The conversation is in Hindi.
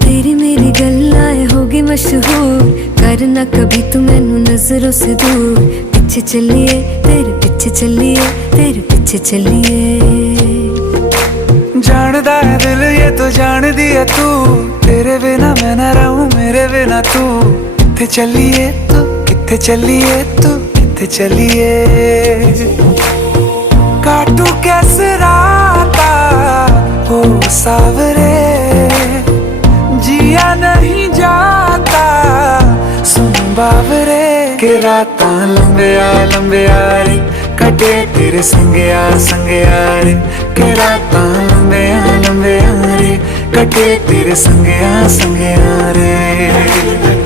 तेरी मेरी गल्लाएं होगी मशहूर, करना कभी तू मैनू नजरों से दूर। पीछे चलिए तेरे पीछे चलिए, तेरे पीछे चलिए। जानदा है दिल ये तो जान दिया तू, तेरे बिना मैं ना रहूं मेरे बिना तू। किथे चलिए तू, किथे चलिए तू, किथे चलिए। काटू कैसे राता हो सावरे, जिया नहीं जाता सुन बावरे। के राता लंबिया लंबिया रे, कटे तेरे संगया संगया रे। के राता लंबिया लंबिया रे, कटे तेरे संगया संगया रे।